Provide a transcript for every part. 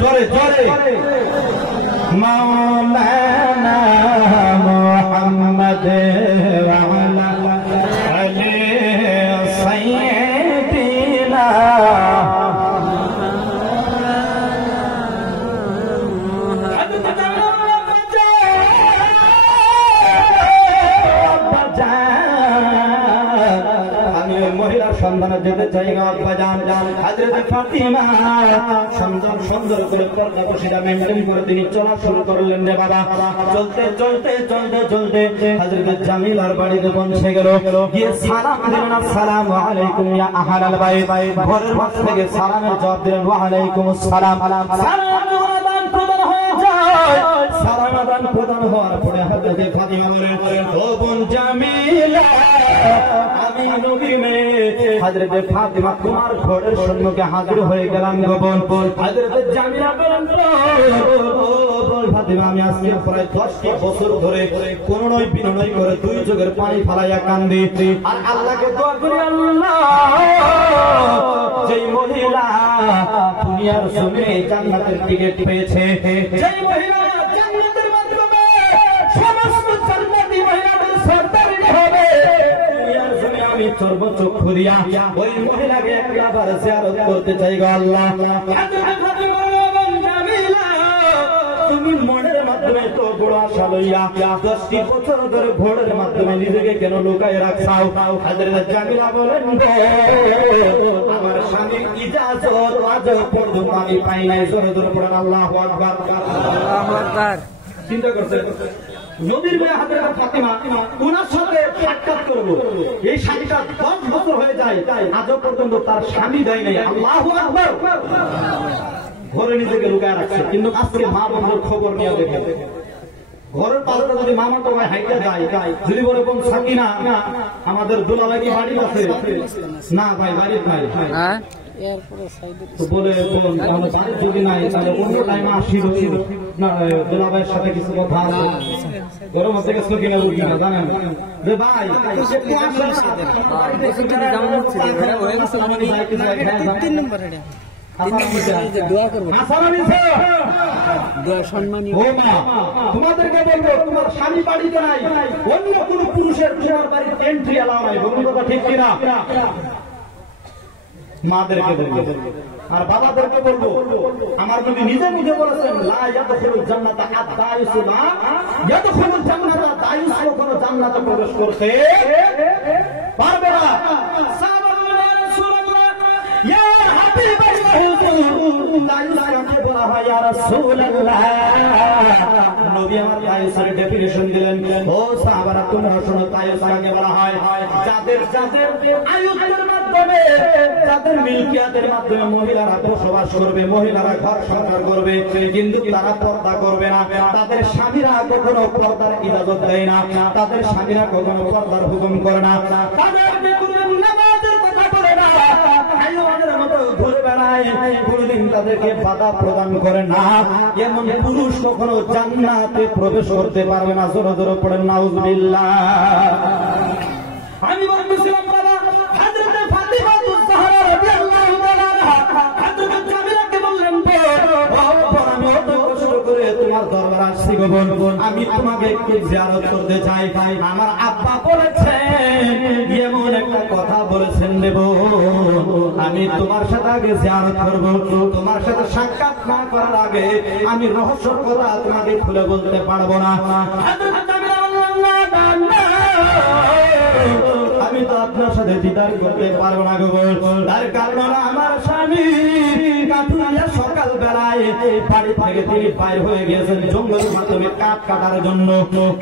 জোরে জোরে মাওলানা মুহাম্মদ ওয়া আলা আলি সাইয়্যিদিনা সন্ধানে যেতে চাই আব্বাজান হযরত ফাতিমা সুন্দর সুন্দর করে পর্দা বসিরা মেইনটেইন করে তিনি চলা শুরু করলেন রে বাবা। চলতে চলতে চলতে চলতে হযরত জামিলার বাড়িতে পৌঁছে গেল। গিয়ে সালাম দিলেন, আসসালামু আলাইকুম ইয়া আহলাল বাইত। ঘরের মাঝ থেকে সালামের জবাব দিলেন, ওয়া আলাইকুমুস সালাম। সালাম প্রদান হওয়ার পরে হযরত ফাতিমা বলেন, ও বোন জামিলা, আমি নবী মেয়ে হযরত ফাতিমা তোমার ঘরের সম্মুখে হাজির হয়ে গেলাম গো বোন। হযরত জামিলা বলেন, ও ফাতিমা, আমি আজকে প্রায় 10টি বছর ধরে কোনই বিনয় করে দুই চোখের পানি ফালাইয়া কান্দি আর আল্লাহকে দোয়া করি, আল্লাহ যেই মহিলা দুনিয়ার জমিনে জান্নাতের টিকিট পেয়েছে, যেই মহিলা জান্নাতের মাধ্যমে সমস্ত জান্নাতি মহিলাদের সরদারি হবে, দুনিয়ার জমিনে আমি সর্বচক্ষু দিয়া ওই মহিলাকে একবার জিয়ারত করতে চাই গো আল্লাহ। তুমি মনের মাধ্যমে তো বড় আশা লইয়া 10টি বছর ধরে ভোরের মাধ্যমে নিজেকে কেন লুকায় রাখছাও? হযরত জামিলা বলেন, আমার স্বামীর ইজাজত আজ পর্যন্ত আমি পাই নাই। জোরে জোরে পড়েন আল্লাহু আকবার। আল্লাহু আকবার। চিন্তা করছেন নবীর মেয়ে হযরত ফাতিমা, ওনার সাথে সাক্ষাৎ করব, এই স্বামীটা 10 বছর হয়ে যায়, আজ পর্যন্ত তার স্বামী দেয় নাই। আল্লাহু আকবার। ঘরে নিজেকে লুকায় রাখছে, কিন্তু আজকে মা বন্ধুর খবর নিয়ে দেখে ঘরের পাশে যদি মামা তো ভাই হাইটা যায়, যদি বলে কোন সাকিনা আমাদের দোলালা কি বাড়ি আছে? না ভাই, বাড়ি নাই। বলে যদি নাই তাহলে অন্য টাইমে আসি না, দোলাভাইয়ের সাথে কিছু কথা আছে। ওর মধ্যে গেছিল কিনা রুগী না জানেন রে ভাই, তোমাদেরকে বলবো তোমার স্বামী বাড়িতে নাই, অন্য কোন পুরুষের তোমার বাড়ির এন্ট্রি এলাও নাই। বলুন কথা ঠিক কিনা? মাদেরকে বলবো আর বাবাদেরকে বলবো, আমার যদি নিজে নিজে বলেছেন লা ইয়াদখুলুল জান্নাতা আদ-দায়ুসু লা ইয়াদখুলুল জান্নাতা, দায়ুস কখনো জান্নাতে প্রবেশ করতে পারবে না। সাহাবা বলেন, ইয়া রাসূলুল্লাহ, ইয়া হাবিবাল্লাহ, দায়ুস কাকে বলা হয় ইয়া রাসূলুল্লাহ? নবী আমার দায়ুসের ডেফিনিশন দিলেন, ও সাহাবারা তোমরা শোনো, দায়ুস কাকে বলা হয়? যাদের যাদের আয়ুতের মাধ্যমে, যাদের মিলকিয়াতের মাধ্যমে মহিলারা বসবাস করবে, মহিলারা ঘর সংসার করবে, কিন্তু তারা পর্দা করবে না। তাদের স্বামীরা কখনো পর্দার ইজাজত দেয় না, তাদের স্বামীরা কখনো পর্দার হুকুম করে না, তাদেরকে কোনদিন নামাজের কথা বলে না, হাইওয়ানের মতো ঘুরে বেড়ায়, কোনদিন তাদেরকে বাধা প্রদান করে না। এমন পুরুষ কখনো জান্নাতে প্রবেশ করতে পারবে না। জোরে জোরে পড়েন নাউজুবিল্লাহ। আমি বলতেছিলাম বাবা, হযরত ফাতিমা তুজ-জাহরা রাদিয়াল্লাহু তাআলা হযরত জামিলাকে বললেন, আমি অত কষ্ট করে তোমার দরবারে আসছি গো বোন, আমি তোমাকে একটু জিয়ারত করতে চাই। আমার আব্বা বলেছেন, এমন একটা কথা বলেছেন রে বোন, আমি তোমার সাথে আগে জিয়ারত করব, তোমার সাথে সাক্ষাৎ না করার আগে আমি রহস্য কথা তোমাকে খুলে বলতে পারবো না। হযরত জামিলা বললেন, আমি তো আপনার সাথে দিদার করতে পারবো না গো, তার কারণ আমার স্বামী কাঠুরিয়া সকাল বেলায় বাড়ি থেকে তিনি বাইর হয়ে গেছেন জঙ্গলের মাধ্যমে কাঠ কাটার জন্য।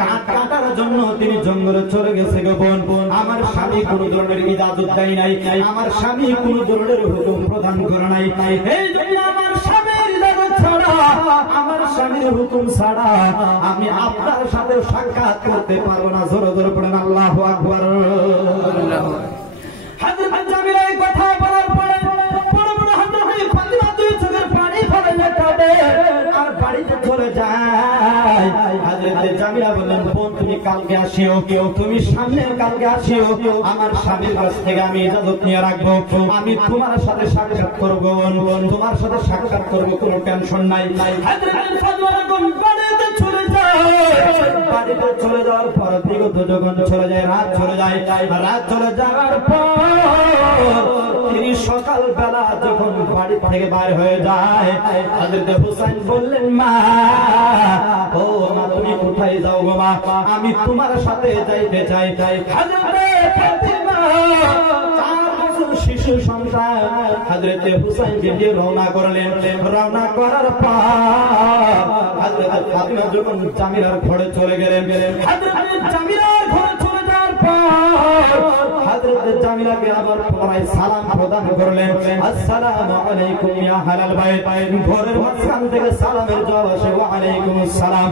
কাঠ কাটার জন্য তিনি জঙ্গলে চলে গেছে গো বোন। আমার স্বামী কোন ধরনের ইজাজত দেয় নাই, আমার স্বামী কোন ধরনের হুকুম প্রদান করে নাই। এই জন্য আমার স্বামীর ইজাজত ছাড়া, আমার স্বামীর হুকুম ছাড়া আমি আপনার সাথে সাক্ষাৎ করতে পারবো না। জোরে জোরে পড়েন আল্লাহু আকবার। হযরত জামিলা এই কথা বলার পরে হযরত ফাতিমা দুই চোখের পানি ফেলে কাঁদে আর বাড়িতে চলে যায়। হযরত জামিলা বললেন, বোন তুমি তুমি কালকে আসিও, তুমি সামনের কালকে আসিও, আমার স্বামীর কাছ থেকে আমি ইজাজত নিয়ে রাখবো, আমি তোমার সাথে সাক্ষাৎ করবো, তোমার সাথে সাক্ষাৎ করবো, কোনো টেনশন নাই। বাড়িতে চলে যাওয়ার পর বিগত যখন চলে যায়, রাত চলে যায়, রাত চলে যাওয়ার পর তিনি সকালবেলা যখন বাড়ি থেকে বাইর হয়ে যায়, হযরত হুসাইন বললেন, মা ও মা, তুমি কোথায় যাও গো মা? আমি তোমার সাথে যাইতে চাই। হযরত ফাতিমা 4 বছর শিশু সন্তান হযরত হুসাইনকে নিয়ে রওনা করলেন। রওনা করার পর হযরত ফাতিমা যখন জামিলার ঘরে চলে গেলেন, হযরত জামিলার ঘরে চলে যাওয়ার পর হযরত জামিলাকে আবার পুনরায় সালাম প্রদান করলেন, আসসালামু আলাইকুম ইয়া আহলাল বাইত। ঘরের মাঝখান থেকে সালামের জবাব আসে, ওয়া আলাইকুম আসসালাম।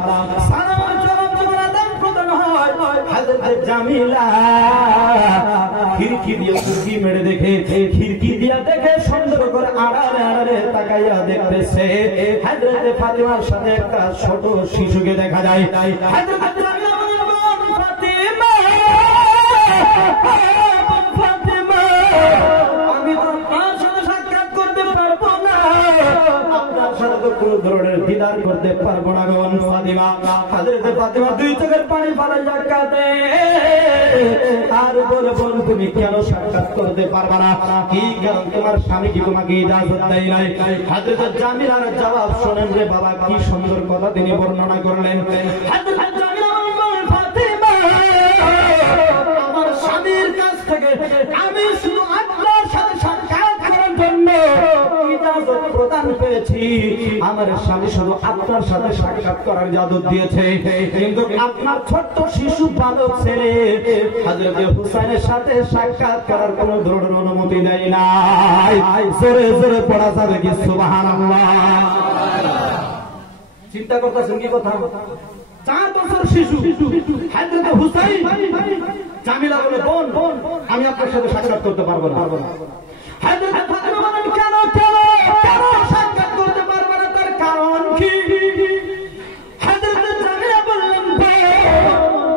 সালামের জবাব যখন আদান প্রদান হয়, হযরত জামিলা খিড়কি দিয়ে উঁকি মেরে দেখে, খিড়কি দিয়ে দেখে সুন্দর করে আড়ালে আড়ালে তাকাইয়া দেখতেছে হযরত ফাতিমার সাথে একটা ছোট শিশুকে দেখা যায়। হযরত জামিলা বলেন, ফাতিমা ফাতিমা, আমি তো আপনার সাথে সাক্ষাৎ করতে পারবো না, আপনার সাথে তো কোনো ধরনের দিদার করতে পারবো না গো ফাতিমা। হযরত ফাতিমা 2 চোখের পানি ফালাইয়া কাঁদে আর বলে, বোন তুমি কেন সাক্ষাৎ করতে পারবা না? কি কারণ? তোমার স্বামী কি তোমাকে ইজাজত দেয় নাই? হযরত জামিলার জবাব শুনেন রে বাবা, কি সুন্দর কথা তিনি বর্ণনা করলেন। হযরত জামিলা বলেন, ফাতিমা আমার স্বামীর কাছ থেকে আমি শুধু আপনার সাথে সাক্ষাৎ করার জন্য ইজাজত প্রদান পেয়েছি। আমার স্বামী শুধু আপনার সাথে সাক্ষাৎ করার ইজাজত দিয়েছে, কিন্তু আপনার ছোট্ট শিশু বালক ছেলে হযরত হুসাইনের সাথে সাক্ষাৎ করার কোন ধরনের অনুমতি দেয় নাই। জোরে জোরে পড়া যাবে কি সুবহানাল্লাহ? চিন্তা করতেছেন কি কথা? 4 বছর শিশু হযরত হুসাইন। জামিলা বলে, বোন আমি আপনার সাথে সাক্ষাৎ করতে পারবো না। হযরত ফাতিমা বলেন, কেন কেন কেন সাক্ষাৎ করতে পারবো না? তার কারণ কি? হযরত জামিলা বললেন,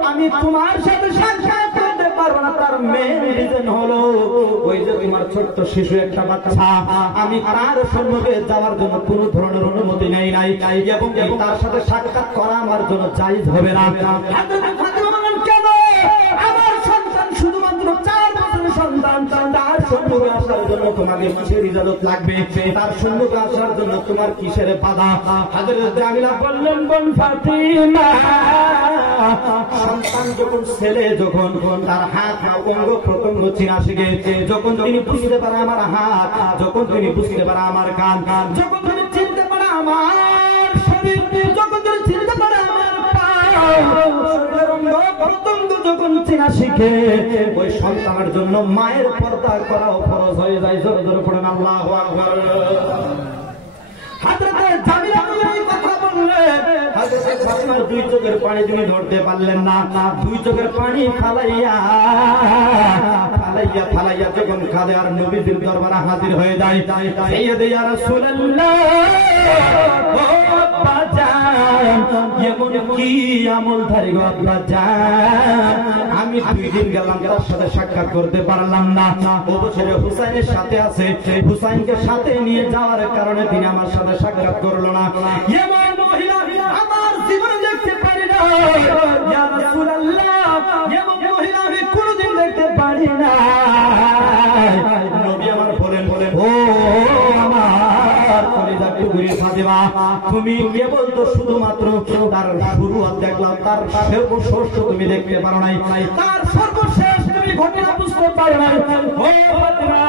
আমি তোমার সাথে সাক্ষাৎ করতে পারবো না, তার মেইন রিজন হলো ওই যে তোমার ছোট্ট শিশু একটা বাচ্চা, আমি তার সম্মুখে যাওয়ার জন্য কোন ধরনের অনুমতি নেই নাই, এবং তার সাথে সাক্ষাৎ করা আমার জন্য জায়েজ হবে না। হযরত ফাতিমা বলেন, কেন? আমার সন্তান শুধুমাত্র 4 বছরের সন্তান, তার সম্মুখে আসার জন্য তোমাকে কিসের ইজাজত লাগবে? তার সম্মুখে আসার জন্য তোমার কিসের বাধা? হযরত জামিলা বললেন, বোন ফাতিমা, সন্তান যখন ছেলে যখন তার হাত অঙ্গ প্রত্যঙ্গ চিনা শিখে, যখন তিনি বুঝতে পারে আমার হাত, যখন তিনি বুঝতে পারে আমার কান, যখন তিনি চিনতে পারে আমার শরীর, যখন তিনি চিনতে পারে আমার পা, অঙ্গ প্রত্যঙ্গ যখন চিনা শিখে, ওই সন্তানের জন্য মায়ের পর্দা করাও ফরজ হয়ে যায়। জোরে জোরে পড়েন আল্লাহু আকবার। হযরত জামিলা এই কথা বললেন, হযরত ফাতিমার 2 চোখের পানি তিনি ধরতে পারলেন না। 2 চোখের পানি ফালাইয়া যখন কাঁদে আর নবীজির দরবারে হাজির হয়ে যায়, সাইয়্যিদে ইয়া রাসূলুল্লাহ, ও আব্বা জান, এমন কি আমলধারী গো আব্বা জান, আমি 2 দিন গেলাম, তার সাথে সাক্ষাৎ করতে পারলাম না। অবসরে হুসাইনের সাথে আছে, হুসাইনকে সাথে নিয়ে যাওয়ার কারণে তিনি আমার সাথে সাক্ষাৎ করলো না। এমন মহিলা আমার জীবনে দেখতে পারি না ইয়া রাসূলুল্লাহ, এমন মহিলা আমি কোনোদিন দেখতে পারি না। নবী আমার বলেন, ও আমার কলিজার টুকরি ফাতিমা, তুমি কেবল তো শুধুমাত্র তার শুরুয়াত দেখলাম, তার সর্বশেষ তুমি দেখতে পারো নাই, তার সর্বশেষ তুমি ঘটনা বুঝতে পারো নাই। ও ফাতিমা,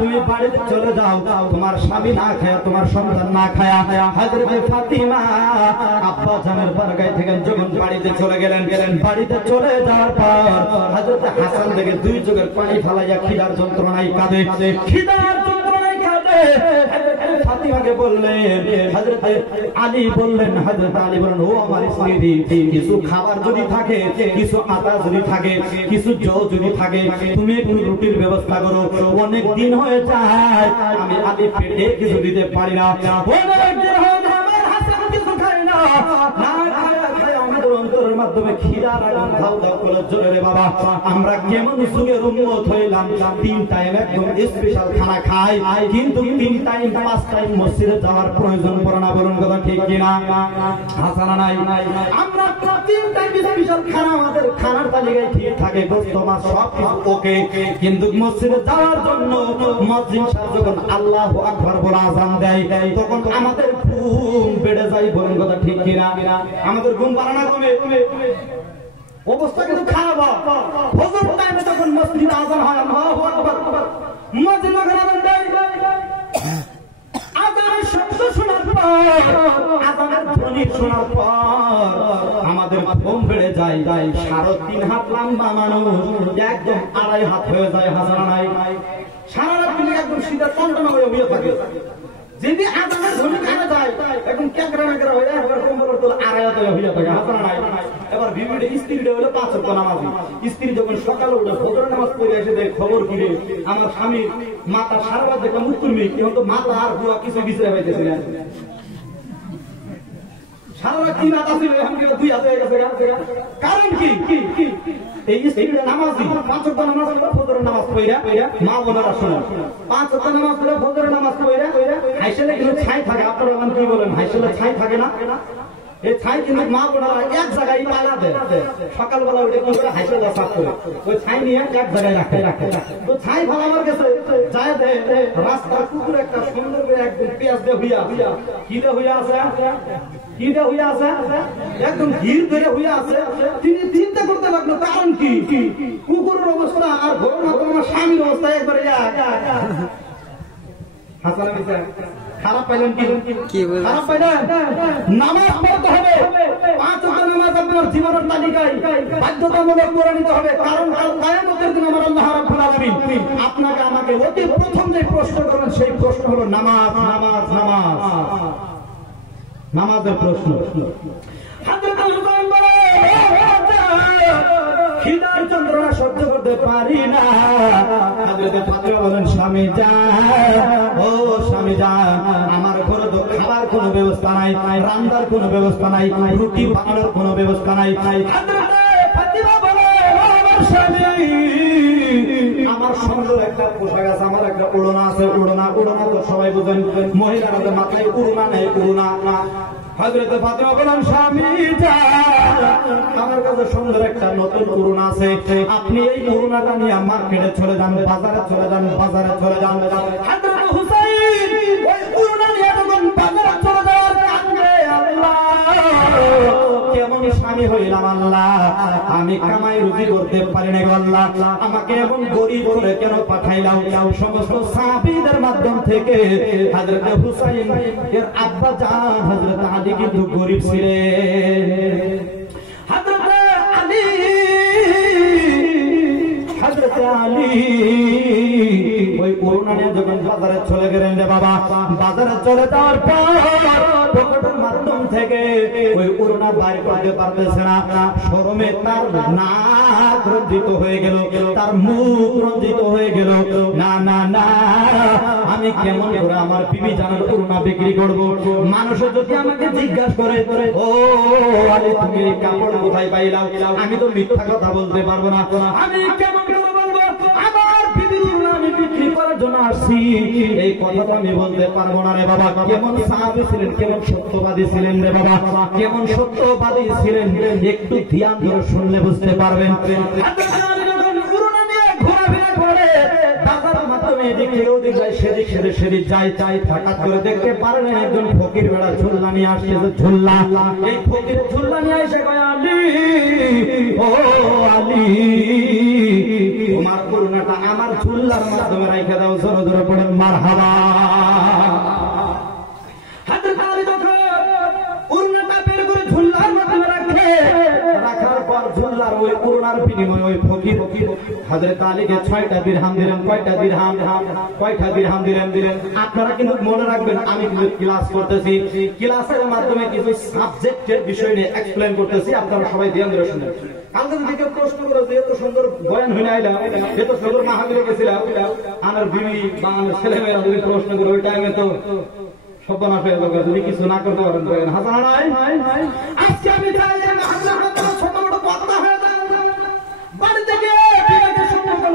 তুমি বাড়িতে চলে যাও, তোমার স্বামী না খায়া, তোমার সন্তান না খায়া। হযরত ফাতিমা আব্বা জানের বারগায় থেকে যখন বাড়িতে চলে গেলেন, বাড়িতে চলে যাওয়ার পর হযরত হাসান থেকে 2 চোখের পানি ফালাইয়া খিদার যন্ত্রণায় কাঁদে, খিদার যন্ত্রণায় কাঁদে। ফাতিমাকে বললেন, হযরত আলী বললেন, হযরত আলী বলেন, ও আমার স্ত্রী, কিছু খাবার যদি থাকে, কিছু আটা যদি থাকে, কিছু জল যদি থাকে, তুমি একটু রুটির ব্যবস্থা করো। অনেক দিন হয়ে যায় আমি আলী পেটে কিছু দিতে পারি না, অনেক দিন হয়ে যায় আমার হাসান কিছু খায় না, না খায় আমার অন্তরের মাধ্যমে খিদার আগুন ধাউ ধাউ করে জ্বলে রে বাবা। আমরা কেমন যুগের উম্মত হইলাম, 3 টাইম একদম স্পেশাল খানা খাই, কিন্তু 3 টাইম 5 টাইম মসজিদে যাওয়ার প্রয়োজন পড়ে না। বলুন কথা ঠিক কিনা? হাসানা নাই? আমরা 3 টাইম স্পেশাল খানা, আমাদের খানার তালিকায় ঠিক থাকে, গোশত মাছ সব ওকে, কিন্তু মসজিদে যাওয়ার জন্য মুয়াজ্জিন সাহেব যখন আল্লাহু আকবার বলে আযান দেয় তখন আমাদের ঘুম বেড়ে যায়। বলুন কথা ঠিক কিনা? আমাদের ঘুম পারে না কমে? অবস্থা কিন্তু খারাপ। ফজর টাইমে যখন মসজিদে আযান হয়, আল্লাহু আকবার, মুয়াজ্জিন আযান দেয়, আযানের শব্দ শোনার পর, আযানের ধ্বনি শোনার পর আমাদের ঘুম বেড়ে যায়। 3.5 হাত লম্বা মানুষ একদম 2.5 হাত হয়ে যায়। হাসানা নাই? সারা রাত কিন্তু একদম সিধা টনটনা হয়ে শুয়ে থাকে। যদি আযানের ধ্বনি কানে যায় একদম ক্যাকড়া ক্যাকড়া হয়ে একবার কোমরের তলে 2.5 হাত হয়ে থাকে। হাসানা নাই? এবার বিবিটা স্ত্রীটা হলো 5 ওয়াক্ত নামাজি। স্ত্রী যখন সকালে উঠে ফজর নামাজ পড়ে এসে দেয়, খবর কি রে আমার স্বামী মাথা সারা রাত দেখলাম মুতুর্মি, কিন্তু মাথা আর বুয়া কিছু বিছড়ে পাইতেছে না। সারা রাত 3 হাত ছিল, এখন কিন্তু 2 হাত হয়ে গেছে। কারণ কি? এই স্ত্রীটা নামাজি, 5 ওয়াক্ত নামাজ পড়ে ফজরের নামাজ পড়া, মা বোনেরা শুনুন, 5 ওয়াক্ত নামাজ পড়ে ফজরের নামাজ পড়া হাইসেলে কিন্তু ছাই থাকে। আপনারা কি বলেন, হাইসেলে ছাই থাকে না? এই ছাই কিন্তু মা বোনেরা এক জায়গায় পালা দেয়, সকালবেলা উঠে কোন করে হাইসেলে সাফ করে ওই ছাই নিয়ে এক জায়গায় রাখে। তো ছাই ফালাবার গেছে যায় দেয় রাস্তার কুকুর একটা সুন্দর করে একদম পেঁয়াজ দিয়ে হইয়া কিটা হইয়া আছে, একদম ভিড় ধরে হইয়া আছে। তিনি চিন্তা করতে লাগলো কারণ কি? কুকুরের অবস্থা আর ঘরের মতো আমার স্বামীর অবস্থা একবারে খারাপ পাইলেন কি? খারাপ পাইলেন? নামাজ পড়তে হবে, 5 ওয়াক্ত নামাজ আপনার জীবনের তালিকায় বাধ্যতামূলক করে নিতে হবে। কারণ কাল কিয়ামতের দিন আমার আল্লাহ রাব্বুল আলামিন আপনাকে আমাকে অতি প্রথম যে প্রশ্ন করবেন সেই প্রশ্ন হলো নামাজ, নামাজ, নামাজ, নামাজের প্রশ্ন। হযরত হুসাইন বলে খিদার যন্ত্রণা সহ্য করতে পারি না। হযরত ফাতেমা বলেন স্বামী যান, ও স্বামী যান, আমার ঘরে তো খাবার কোনো ব্যবস্থা নাই, রান্নার কোনো ব্যবস্থা নাই, রুটি বানানোর কোনো ব্যবস্থা নাই। হযরত ফাতেমা বলে আমার স্বামী, আমার সুন্দর একটা পোশাক আছে, আমার একটা ওড়না আছে, ওড়না তো সবাই বুঝেন, মহিলারা মাথায় ওড়না নেই, ওড়না। হযরত ফাতেমা বলেন স্বামী যান, আমার কাছে সুন্দর একটা নতুন ওড়না আছে, আপনি এই ওড়নাটা নিয়ে মার্কেটে চলে যান, বাজারে চলে যান। হযরত হুসাইন ওই ওড়না নিয়ে যখন বাজারে চলে যাওয়ার কারণে আল্লাহ কেমন স্বামী হইলাম আল্লাহ, আমি কামাই রুজি করতে পারি না আল্লাহ, আমাকে এমন গরিব করে কেন পাঠাইলাম? সমস্ত সাহাবীদের মাধ্যম থেকে হযরত হুসাইন এর আব্বা জান হযরত আলী কিন্তু গরিব ছিলেন। হযরত আলী ওই ওড়না নিয়ে যখন বাজারে চলে গেলেন রে বাবা, বাজারে চলে যাওয়ার পর পকেটের মাধ্যম থেকে ওই ওড়না বাইর করতে পারতেছে না। শরমে তার নাক রঞ্জিত হয়ে গেল, তার মুখ রঞ্জিত হয়ে গেল। না না না, আমি কেমন করে আমার বিবি জানার ওড়না বিক্রি করব? মানুষ যদি আমাকে জিজ্ঞাসা করে ও আলী তুমি এই কাপড় কোথায় পাইলাম, আমি তো মিথ্যা কথা বলতে পারবো না। আমি কেমন করে বলবো আমার বিবি ওড়না আমি বিক্রি করার জন্য আসছি, এই কথাটা আমি বলতে পারবো না রে বাবা। কেমন সাহাবী ছিলেন, কেমন সত্যবাদী ছিলেন রে বাবা, কেমন সত্যবাদী ছিলেন, একটু ধ্যান ধরে শুনলে বুঝতে পারবেন। হঠাৎ করে দেখতে পারেন একজন ফকির বেড়া ঝুল্লা নিয়ে আসছে, ঝুল্লা। এই ফকির ঝুল্লা নিয়ে এসে আলী, ও আলী তোমার করুণাটা আমার ঝুল্লার মাধ্যমে রেখে দাও। জোরে জোরে পড়েন মারহাবা। হযরত আলী যখন করুণাটা বের করে ঝুল্লার মাধ্যমে রাখার পর ঝুল্লার ওই করুণার বিনিময়ে ওই ফকির হযরত আলীকে 6টা দিরহাম দিলেন। কয়টা দিরহাম দিলেন? আপনারা কিন্তু মনে রাখবেন, আমি কিন্তু ক্লাস করতেছি, ক্লাসের মাধ্যমে কিছু সাবজেক্টের বিষয় নিয়ে এক্সপ্লেইন করতেছি, আপনারা সবাই ধ্যান ধরে শুনেন। কালকে যদি কেউ প্রশ্ন করে যে এত সুন্দর বয়ান হয়ে আইলাম, এত সুন্দর মাহফিলে গেছিলাম, আমার বিবি বা আমার ছেলেমেয়েরা যদি প্রশ্ন করে ওই টাইমে তো সর্বনাশ হয়ে যাবে, যদি কিছু না করতে পারেন। হাসানা নাই? আজকে আমি চাই ছোট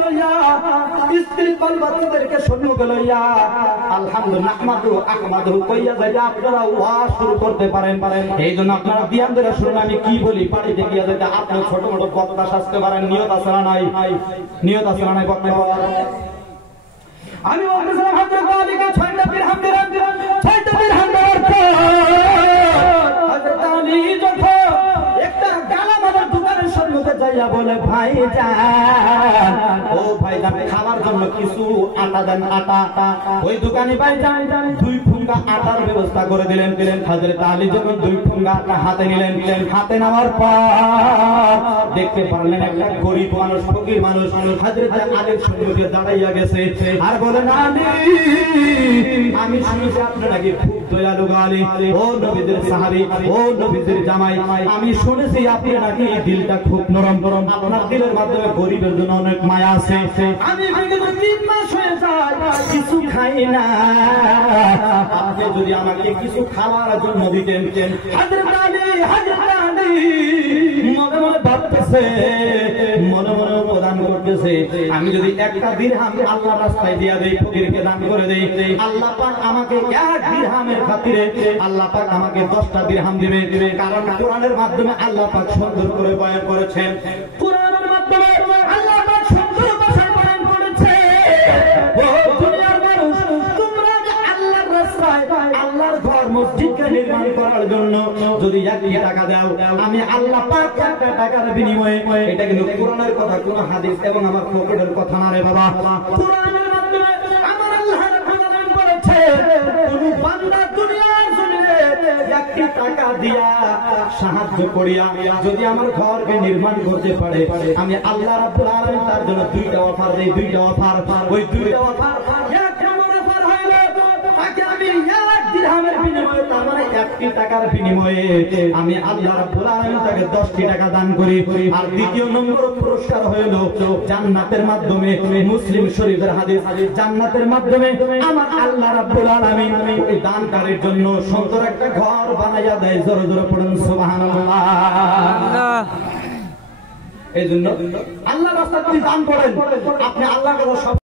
লইয়া স্ত্রী বাল বাচ্চাদেরকে সম্মুখে লইয়া আলহামদুলিল্লাহ আহমাদু কইয়া যাইয়া আপনারা ওয়াজ শুরু করতে পারেন। এই জন্য আপনারা ধ্যান ধরে শুনুন আমি কি বলি। বাড়িতে গিয়ে যাতে আপনি ছোট মোটো বক্তা সাজতে পারেন, নিয়ত আছে না নাই? নিয়ত আছে না নাই বক্তা বলার? আমি বলতেছিলাম হযরত আলীকে 6টা দিরহাম দিলেন, 6টা দিরহাম দেওয়ার পর হযরত আলী যখন একটা গালা মাদার দোকানের সম্মুখে যাইয়া বলে ভাইজান, ও ভাইজান খাওয়ার জন্য কিছু আটা দেন, আটা। ওই দোকানি ভাইজান 2 ফুঙ্গা আটার ব্যবস্থা করে দিলেন। হযরত আলী যখন 2 ফুঙ্গা আটা হাতে নিলেন, হাতে নেওয়ার পর দেখতে পারলেন একটা গরিব মানুষ, ফকির মানুষ হযরত আলীর সম্মুখে দাঁড়াইয়া গেছে আর বলে আলী, আমি শুনেছি আপনি নাকি খুব দয়ালু আলী, ও নবীদের সাহাবী, ও নবীদের জামাই, আমি শুনেছি আপনি নাকি দিলটা খুব নরম, আপনার দিলের মাধ্যমে গরিবের জন্য অনেক মায়া আছে। আমি বিগত 3 মাস হয়ে যায় কিছু খাই না, আপনি যদি আমাকে কিছু খাওয়ার জন্য দিতেন। হযরত আলী মনে মনে ভাবতেছে, মনে মনে প্রদান করতেছে, আমি যদি একটা দিরহাম আল্লাহর রাস্তায় দিয়া দেই, ফকিরকে দান করে দেই, আল্লাহ পাক আমাকে 1 দিরহামের খাতিরে আল্লাহ পাক আমাকে 10টা দিরহাম দিবে। কারণ কোরআনের মাধ্যমে আল্লাহ পাক সুন্দর করে বয়ান করেছেন, কোরআনের মাধ্যমে আল্লাহ পাক সুন্দর ভাষায় বয়ান করেছে। ও দুনিয়ার মানুষ, তোমরা আল্লাহর রাস্তায় আল্লাহর ঘর মসজিদকে নির্মাণ করার জন্য যদি 1 টাকা দাও, আমি আল্লাহ পাক 1 টাকার বিনিময়ে, এটা কিন্তু কোরআনের কথা, কোন হাদিস এবং আমার ফকিরের কথা না রে বাবা, কোরআনের মাধ্যমে আমার আল্লাহ রাব্বুল আলামিন বলেছে কোন বান্দা দুনিয়ার জমিনে 1 টাকা দিয়া সাহায্য করিয়া যদি আমার ঘরকে নির্মাণ করতে পারে, আমি আল্লাহ রাব্বুল আলামিন তার জন্য 2টা অফার দেই, 2টা অফার। ওই 2টা অফার, এক নম্বর অফার হইল তাকে আমি 1 দিরহামের বিনিময়ে, তার মানে 1 টাকার বিনিময়ে আমি আল্লাহ রাব্বুল আলামিন তাকে 10টি টাকা দান করি। আর দ্বিতীয় নম্বর পুরস্কার হইল জান্নাতের মাধ্যমে, মুসলিম শরীফের হাদিস, জান্নাতের মাধ্যমে আমার আল্লাহ রাব্বুল আলামিন ওই দানকারীর জন্য সুন্দর একটা ঘর বানাইয়া দেয়। জোরে জোরে পড়ুন সুবহানাল্লাহ। এই জন্য আল্লাহর রাস্তায় দান করেন, আপনি আল্লাহর কথা